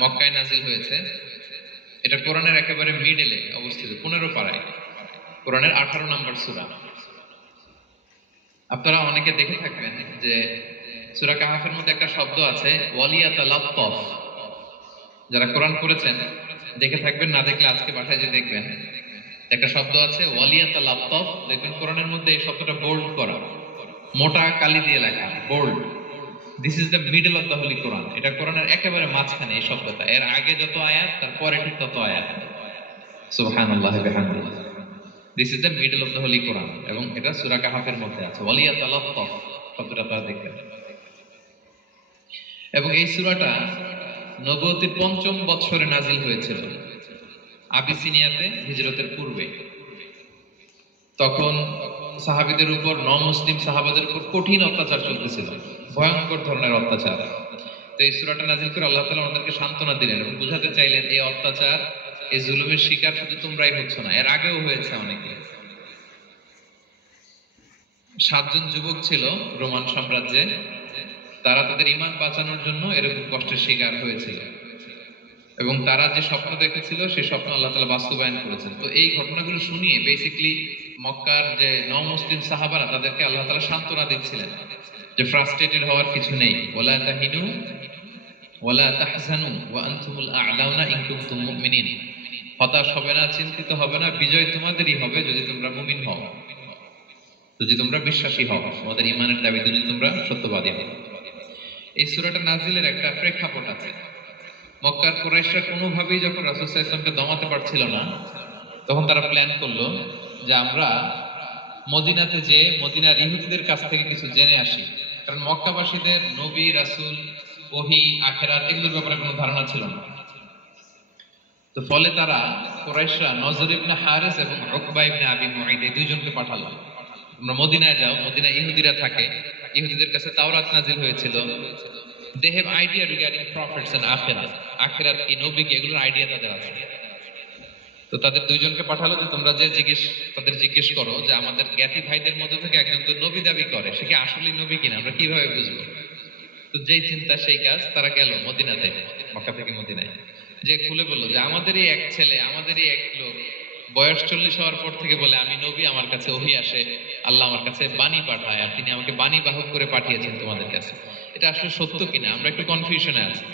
মক্কায় নাজিল হয়েছে। এটা কোরআনের একেবারে মিডলে অবস্থিত, 15 পারায়, কোরআনের 18 নম্বর সূরা। আপনারা অনেকে দেখে থাকবেন যে সূরা কাহাফের মধ্যে একটা শব্দ আছে ওয়ালিয়াতালাত্তাফ। যারা কোরআন পড়েছেন দেখে থাকবেন, না দেখলে আজকে বাসায় যে দেখবেন একটা শব্দ আছে ওয়ালিয়াতালাত্তাফ। দেখবেন কোরআনের মধ্যে এই শব্দটা বোল্ড করা, মোটা কালি দিয়ে লেখা, bold. This is the middle of the holy Quran. এটা কোরআনের একেবারে মাঝখানে এই শব্দটা। এর আগে যত আয়াত তার পরে ঠিক তত আয়াত। সুবহানাল্লাহি ওয়া বিহামদিহি। This is the middle of the holy Quran এবং এটা সূরা কাহাফের মধ্যে আছে। ওয়ালিয়াতালাত্তাফ শব্দটা আপনারা দেখবেন। এবং এই সূরাটা নবুয়তির ৫ম বৎসরে নাজিল হয়েছিল, আবিসিনিয়াতে, হিজরতের পূর্বে। তখন সাহাবীদের উপর, নমুসলিম সাহাবাদের উপর কঠিন অত্যাচার চলতেছিল, ভয়ঙ্কর ধরনের অত্যাচার। তো এই সূরাটা নাজিল করে আল্লাহ তাআলা আমাদেরকে সান্ত্বনা দিলেন এবং বুঝাতে চাইলেন এই অত্যাচার, এই জুলুমের শিকার শুধু তোমরাই হচ্ছ না, এর আগেও হয়েছে অনেকে। 7 জন যুবক ছিল রোমান সাম্রাজ্যে, তারা তাদের ঈমান বাঁচানোর জন্য এরকম কষ্টের শিকার হয়েছিল এবং তারা যে স্বপ্ন দেখেছিল সেই স্বপ্ন আল্লাহ তাআলা বাস্তবায়ন করেছেন। তো এই ঘটনাগুলো শুনিয়ে বেসিক্যালি মক্কার যে নও-মুসলিম সাহাবারা, তাদেরকে আল্লাহ তাআলা সান্ত্বনা দিচ্ছিলেন যে ফ্রাস্ট্রেটেড হওয়ার কিছু নেই। ওয়ালা তাহিনু ওয়ালা তাহজানু ওয়া আনতুমুল আ'লাউনা ইন কুনতুম মুমিনিন। হতাশ হবে না, চিন্তিত হবে না, বিজয় তোমাদেরই হবে যদি তোমরা মুমিন হও, যদি তোমরা বিশ্বাসী হও, তোমাদের ঈমানের দাবিতে যদি তোমরা সত্যবাদী হও। এই সূরাটা নাজিলের একটা প্রেক্ষাপট আছে। মক্কার কুরাইশরা কোনোভাবেই যখন রাসূল সাল্লাল্লাহু আলাইহি ওয়াসাল্লামকে দমাতে পারছিল না, তখন তারা প্ল্যান করলো যে আমরা মদিনাতে যে মদিনার ইহুদিদের কাছ থেকে কিছু জেনে আসি। কারণ মক্কাবাসীদের নবী, রাসূল, ওহী, আখিরাত এগুলোর ব্যাপারে কোনো ধারণা ছিল না। তো ফলে তারা কুরাইশরা নজর ইবনে হারিস এবং উকবা ইবনে আবি মুঈদ এই দুইজনকে পাঠালো, তোমরা মদিনায় যাও, মদিনায় ইহুদিরা থাকে, ইহুদিদের কাছে তাওরাত নাজিল হয়েছিল। They have idea regarding prophets and akhirat. আখিরাত কি, নবী কি, এগুলোর আইডিয়া তাদের আছে। তো তাদের দুইজনকে পাঠালো যে তোমরা যে তাদের জিজ্ঞেস করো যে আমাদের জ্ঞাতি ভাইদের মধ্যে থেকে একজন তো নবী দাবি করে, সে কি আসলেই নবী কিনা, আমরা কিভাবে বুঝবো? তো যেই চিন্তা সেই কাজ, তারা গেল মদিনাতে, মক্কা থেকে মদিনায়, যে খুলে বললো যে আমাদেরই এক ছেলে, আমাদেরই এক লোক বয়স 40 হওয়ার পর থেকে বলে আমি নবী, আমার কাছে ওহী আসে, আল্লাহ আমার কাছে বাণী পাঠায়, আর তিনি আমাকে বাণী বাহক করে পাঠিয়েছেন তোমাদের কাছে। এটা আসলে সত্য কিনা, আমরা একটু কনফিউশনে আছি।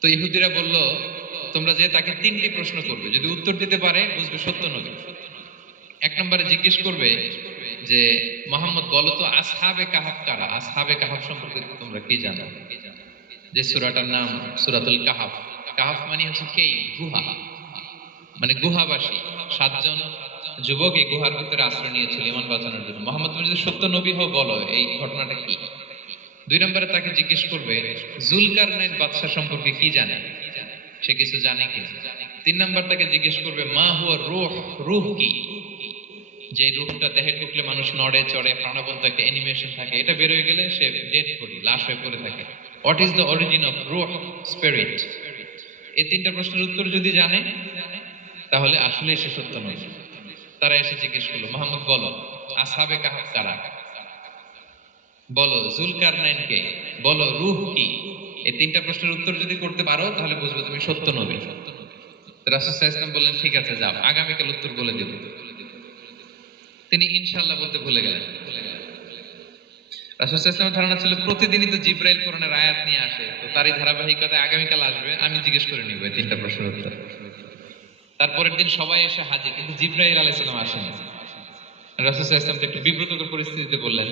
তো ইহুদিরা বলল তোমরা যে তাকে 3টি প্রশ্ন করবে, যদি উত্তর দিতে পারে বুঝবে সত্য নবী। 1 নম্বরে জিজ্ঞেস করবে যে মুহাম্মদ বলো তো আসহাবে কাহাফ কারা, আসহাবে কাহাফ সম্পর্কে তোমরা কি জানো? যে সূরাটার নাম সূরাতুল কাহাফ। কাহাফ মানে হচ্ছে কেই, গুহা, মানে গুহাবাসী। 7 জন যুবক এই গুহার ভিতরে আশ্রয় নিয়েছিল ঈমান বাঁচানোর জন্য। মুহাম্মদ তুমি যদি সত্য নবী হও বলো এই ঘটনাটা কি। 2 নম্বরে তাকে জিজ্ঞেস করবে জুলকারনাইন বাদশা সম্পর্কে কি জানে, সে কিছু জানে কি। 3 নম্বর তাকে জিজ্ঞেস করবে মা হুয়া রূহ, রূহ কি, যে রূহটা দেহে ঢুকলে মানুষ নড়ে চড়ে, প্রাণবন্ত একটা অ্যানিমেশন থাকে, এটা বের হয়ে গেলে সে ডেড বডি, লাশ হয়ে পড়ে থাকে। What is the origin of রূহ, স্পিরিট। এই 3টা প্রশ্নের উত্তর যদি জানে তাহলে আসলে সে সত্য নয়। তারা এসে জিজ্ঞেস করলো মুহাম্মদ বলো আসহাবে কাহাফ কারা, বলো জুলকারনাইন কে, বলো রূহ কি। এই 3টা প্রশ্নের উত্তর যদি করতে পারো তাহলে বুঝবে তুমি সত্য নবী। রাসূল সাল্লাল্লাহু আলাইহি ওয়াসাল্লাম বললেন ঠিক আছে যাও, আগামীকাল উত্তর বলে দেব। তিনি ইনশাআল্লাহ বলতে ভুলে গেলেন। রাসূল সাল্লাল্লাহু আলাইহি ওয়াসাল্লামের ধারণা ছিল প্রতিদিনই তো জিবরাইল কোরআনের আয়াত নিয়ে আসে, তো তারই ধারাবাহিকতায় আগামীকাল আসবে, আমি জিজ্ঞেস করে নিব এই 3টা প্রশ্নের উত্তর। তারপরের দিন সবাই এসে হাজির, কিন্তু জিবরাইল আলাইহিস সালাম আসেনি। রাসূল সাল্লাল্লাহু আলাইহি ওয়াসাল্লাম একটু বিব্রতকর পরিস্থিতিতে বললেন।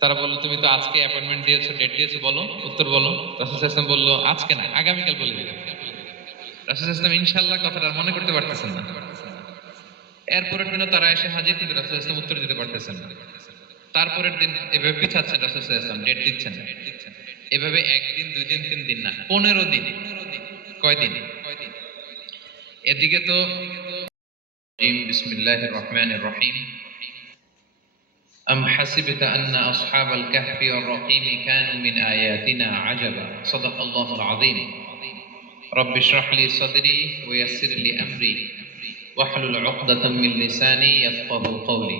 তারা বলল তুমি তো আজকে অ্যাপয়েন্টমেন্ট দিয়েছো, ডেট দিয়েছো, বলো উত্তর বলো। রাসূল সাল্লাল্লাহু আলাইহি ওয়াসাল্লাম বলল আজকে না, আগামীকাল বলে দিবে। রাসূল সাল্লাল্লাহু আলাইহি ওয়াসাল্লাম ইনশাআল্লাহ কথাটা মনে করতে পারতেছেন না। এরপরের দিনও তারা এসে হাজির, কিন্তু রাসূল সাল্লাল্লাহু আলাইহি ওয়াসাল্লাম উত্তর দিতে পারতেছেন না। তারপরের দিন এভাবে পিছাচ্ছেন রাসূল সাল্লাল্লাহু আলাইহি ওয়াসাল্লাম, ডেট দিচ্ছেন না। এভাবে 1 দিন 2 দিন 3 দিন না, 15 দিন। কয়দিন? এদিকে তো বিসমিল্লাহির রহমানির রহিম। أم حسبت أن أصحاب الكهف والرقيم كانوا من آياتنا عجبا صدق الله العظيم رب اشرح لي صدري ويسر لي أمري واحلل عقدة من لساني يفقهوا قولي